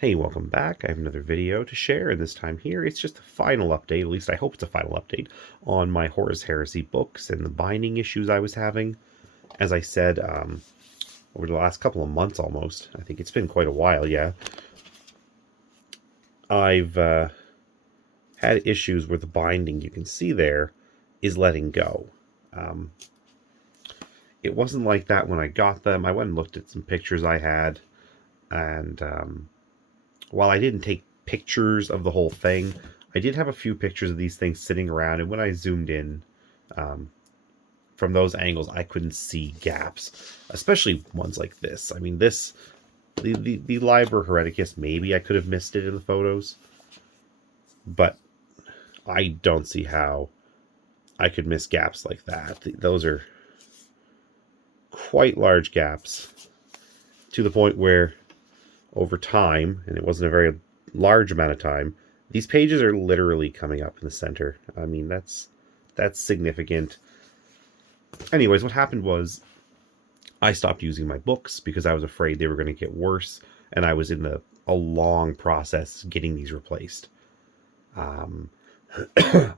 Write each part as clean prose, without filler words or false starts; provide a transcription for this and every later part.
Hey, welcome back. I have another video to share, and this time here, it's just a final update, at least I hope it's a final update, on my Horus Heresy books and the binding issues I was having. As I said, over the last couple of months almost, I think it's been quite a while, yeah, I've had issues where the binding you can see there is letting go. Um, it wasn't like that when I got them. I went and looked at some pictures I had, and while I didn't take pictures of the whole thing, I did have a few pictures of these things sitting around, and when I zoomed in um, from those angles, I couldn't see gaps, especially ones like this. I mean, the Liber Hereticus, maybe I could have missed it in the photos, but I don't see how I could miss gaps like that. Those are quite large gaps to the point where over time, and it wasn't a very large amount of time, these pages are literally coming up in the center. I mean, that's significant. Anyways, what happened was I stopped using my books because I was afraid they were going to get worse, and I was in a long process getting these replaced. Um,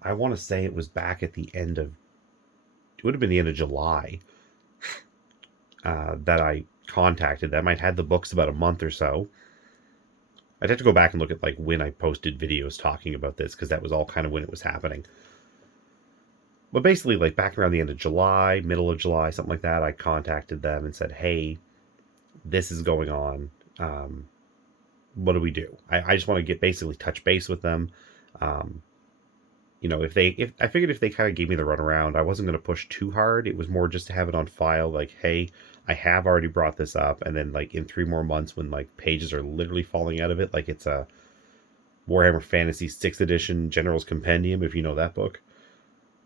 I want to say it was back at the end of, it would have been the end of July that I contacted them. I'd had the books about a month or so. I'd have to go back and look at like when I posted videos talking about this because that was all kind of when it was happening. But basically, like back around the end of July, middle of July, something like that, I contacted them and said, "Hey, this is going on. Um, what do we do?" I just want to get basically touch base with them. Um, if I figured if they kind of gave me the runaround, I wasn't going to push too hard. It was more just to have it on file. Like, hey, I have already brought this up, and then like in 3 more months, when like pages are literally falling out of it, like it's a Warhammer Fantasy 6th Edition General's Compendium, if you know that book.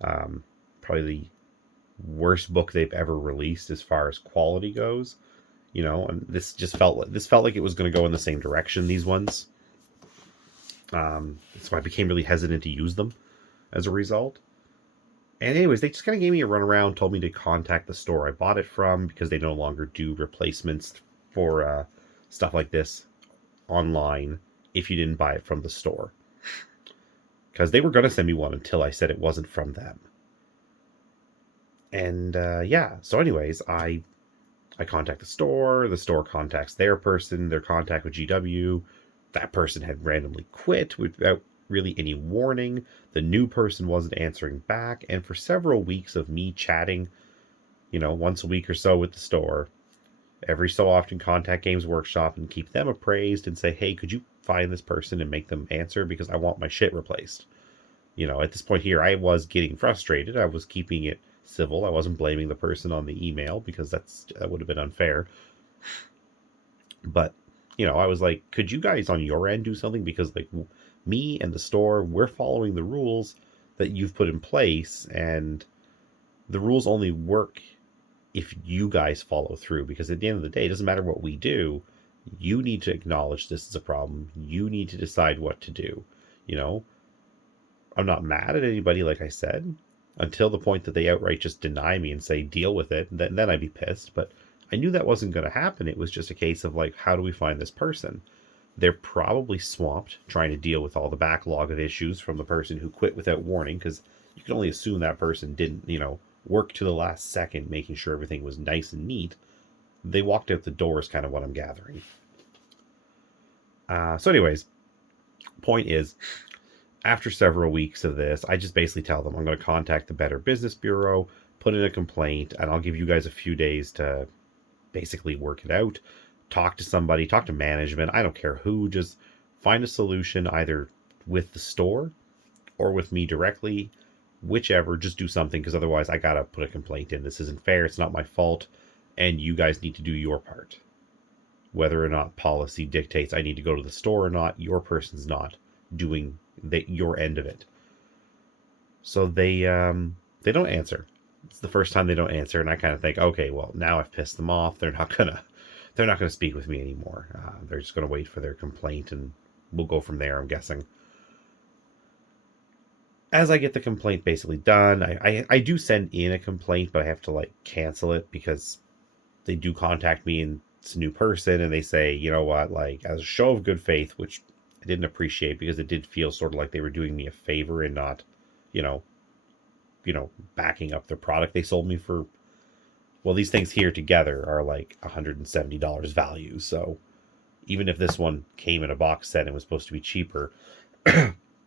Um, Probably the worst book they've ever released as far as quality goes. And this felt like it was going to go in the same direction. These ones, so I became really hesitant to use them as a result. And anyways, they just kind of gave me a runaround, told me to contact the store I bought it from because they no longer do replacements for stuff like this online if you didn't buy it from the store. Because they were going to send me one until I said it wasn't from them. And yeah, so anyways, I contact the store contacts their person, their contact with GW. That person had randomly quit without really any warning. The new person wasn't answering back, and for several weeks of me chatting, once a week or so with the store, every so often contact Games Workshop and keep them appraised and say, "Hey, could you find this person and make them answer because I want my shit replaced?" At this point here, I was getting frustrated. I was keeping it civil. I wasn't blaming the person on the email because that would have been unfair. But, I was like, could you guys on your end do something? Because, like, me and the store, we're following the rules that you've put in place, and the rules only work if you guys follow through. Because at the end of the day, it doesn't matter what we do. You need to acknowledge this is a problem. You need to decide what to do. You know, I'm not mad at anybody, like I said, until the point that they outright just deny me and say, deal with it. Then I'd be pissed. But I knew that wasn't going to happen. It was just a case of like, how do we find this person? They're probably swamped trying to deal with all the backlog of issues from the person who quit without warning, because you can only assume that person didn't, work to the last second making sure everything was nice and neat. They walked out the door is kind of what I'm gathering. So anyways, point is, after several weeks of this, I just basically tell them I'm going to contact the Better Business Bureau, put in a complaint, and I'll give you guys a few days to basically work it out. Talk to somebody, talk to management. I don't care who, just find a solution either with the store or with me directly. Whichever, just do something because otherwise I got to put a complaint in. This isn't fair. It's not my fault. And you guys need to do your part. Whether or not policy dictates I need to go to the store or not, your person's not doing your end of it. So they don't answer. It's the first time they don't answer, and I kind of think, okay, well, now I've pissed them off. They're not gonna speak with me anymore. They're just gonna wait for their complaint, and we'll go from there, I'm guessing. As I get the complaint basically done, I do send in a complaint, but I have to like cancel it because they do contact me and it's a new person and they say, you know what, like, as a show of good faith, which I didn't appreciate because it did feel sort of like they were doing me a favor and not, you know, backing up their product they sold me for. Well, these things here together are like $170 value. So even if this one came in a box set and was supposed to be cheaper,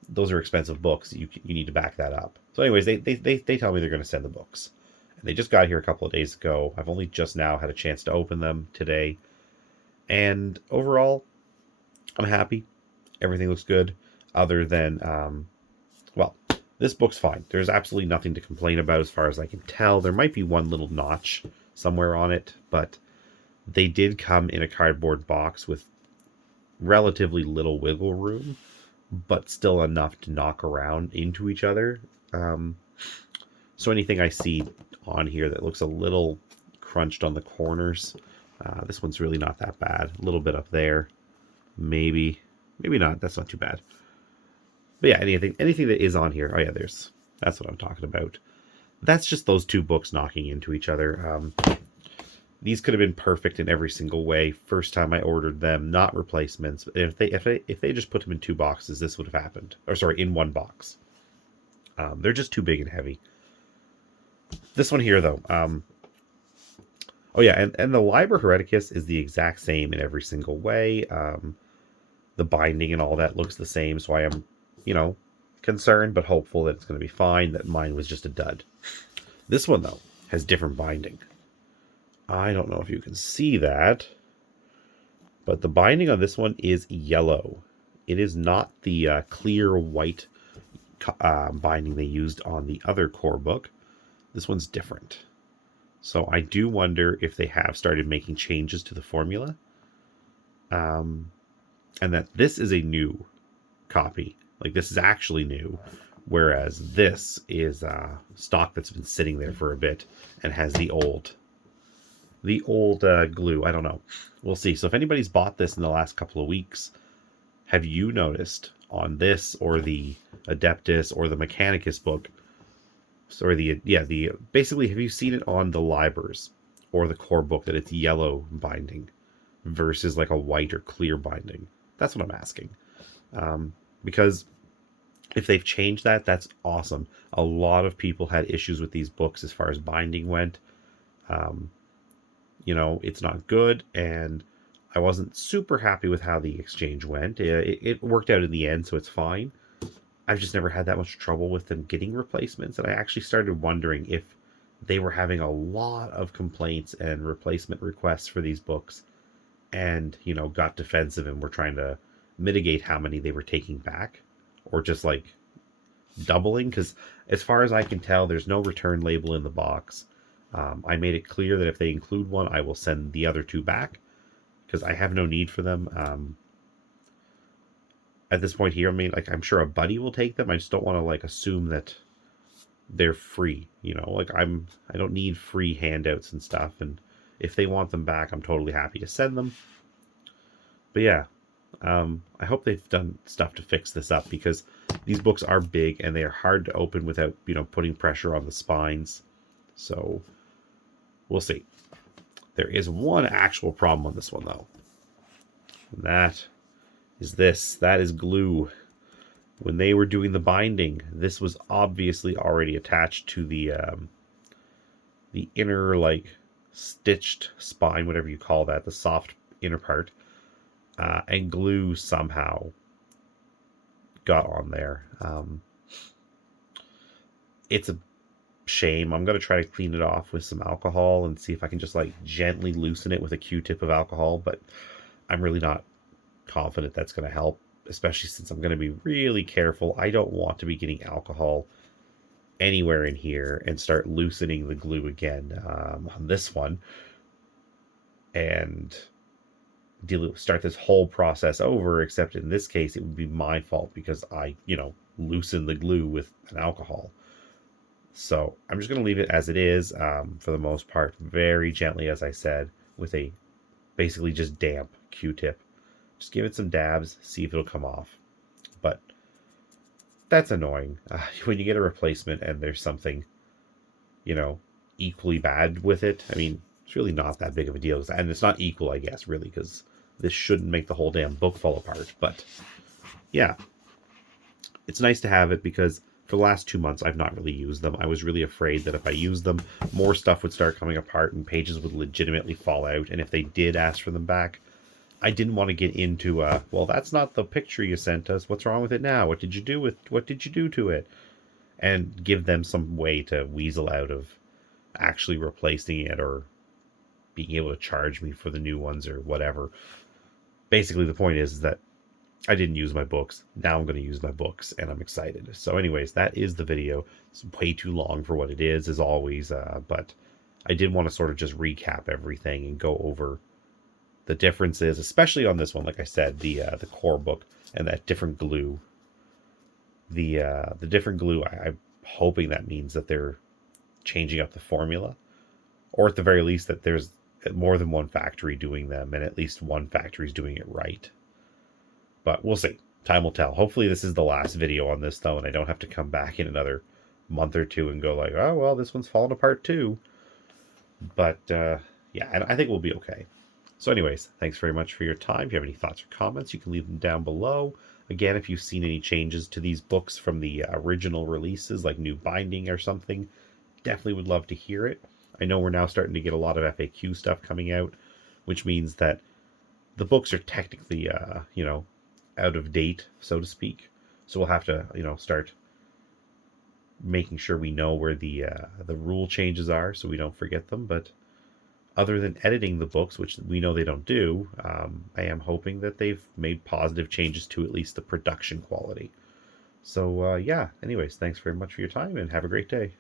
those are expensive books. You need to back that up. So anyways, they tell me they're going to send the books. And they just got here a couple of days ago. I've only just now had a chance to open them today. And overall, I'm happy. Everything looks good other than, well, this book's fine. There's absolutely nothing to complain about as far as I can tell. There might be one little notch somewhere on it, but they did come in a cardboard box with relatively little wiggle room, but still enough to knock around into each other. So anything I see on here that looks a little crunched on the corners, this one's really not that bad. A little bit up there, maybe not. That's not too bad. But yeah, anything that is on here. Oh yeah, that's what I'm talking about. That's just those two books knocking into each other. These could have been perfect in every single way. First time I ordered them, not replacements. If they just put them in two boxes, this would have happened. Or sorry, in one box. They're just too big and heavy. This one here, though. Oh yeah, and the Liber Hereticus is the exact same in every single way. The binding and all that looks the same, so I am, concerned but hopeful that it's going to be fine, that mine was just a dud. This one, though, has different binding. I don't know if you can see that, but the binding on this one is yellow. It is not the clear white binding they used on the other core book. This one's different. So I do wonder if they have started making changes to the formula. And that this is a new copy. Like, this is actually new, whereas this is stock that's been sitting there for a bit and has the old glue. I don't know. We'll see. So if anybody's bought this in the last couple of weeks, have you noticed on this or the Adeptus or the Mechanicus book, or basically, have you seen it on the Libers or the core book that it's yellow binding versus like a white or clear binding? That's what I'm asking. Because if they've changed that, that's awesome. A lot of people had issues with these books as far as binding went. It's not good, and I wasn't super happy with how the exchange went. It worked out in the end, so it's fine. I've just never had that much trouble with them getting replacements, and I actually started wondering if they were having a lot of complaints and replacement requests for these books, and, got defensive and were trying to mitigate how many they were taking back, or just like doubling, because as far as I can tell, there's no return label in the box. I made it clear that if they include one, I will send the other two back, because I have no need for them. At this point here, I mean, like, I'm sure a buddy will take them. I just don't want to like assume that they're free. I don't need free handouts and stuff. And if they want them back, I'm totally happy to send them. But yeah, I hope they've done stuff to fix this up, because these books are big and they are hard to open without, putting pressure on the spines. So we'll see. There is one actual problem on this one, though. And that is this. That is glue. When they were doing the binding, this was obviously already attached to the inner, like, stitched spine, whatever you call that, the soft inner part. And glue somehow got on there. It's a shame. I'm going to try to clean it off with some alcohol and see if I can just like gently loosen it with a Q-tip of alcohol, but I'm really not confident that's going to help, especially since I'm going to be really careful. I don't want to be getting alcohol anywhere in here and start loosening the glue again on this one and start this whole process over, except in this case it would be my fault because I loosened the glue with an alcohol. So I'm just going to leave it as it is, for the most part, very gently, as I said, with a basically just damp Q-tip. Just give it some dabs, see if it'll come off. But that's annoying. When you get a replacement and there's something, equally bad with it. I mean, It's really not that big of a deal, and it's not equal, I guess, really, because this shouldn't make the whole damn book fall apart. But yeah, it's nice to have it because for the last 2 months I've not really used them. I was really afraid that if I used them, more stuff would start coming apart and pages would legitimately fall out. And if they did ask for them back, I didn't want to get into well, that's not the picture you sent us. What's wrong with it now? What did you do to it? And give them some way to weasel out of actually replacing it or being able to charge me for the new ones or whatever. Basically, the point is that I didn't use my books. Now I'm going to use my books, and I'm excited. So anyways, that is the video. It's way too long for what it is, as always, but I did want to sort of just recap everything and go over the differences, especially on this one. Like I said, the core book and that different glue. The different glue, I'm hoping that means that they're changing up the formula, or at the very least that there's more than one factory doing them, and at least one factory is doing it right. But we'll see. Time will tell. Hopefully this is the last video on this, though, and I don't have to come back in another month or two and go like, oh, well, this one's falling apart too. But yeah, I think we'll be okay. So anyways, thanks very much for your time. If you have any thoughts or comments, you can leave them down below. Again, if you've seen any changes to these books from the original releases, like new binding or something, definitely would love to hear it. I know we're now starting to get a lot of FAQ stuff coming out, which means that the books are technically, out of date, so to speak. So we'll have to, start making sure we know where the rule changes are so we don't forget them. But other than editing the books, which we know they don't do, I am hoping that they've made positive changes to at least the production quality. So yeah, anyways, thanks very much for your time and have a great day.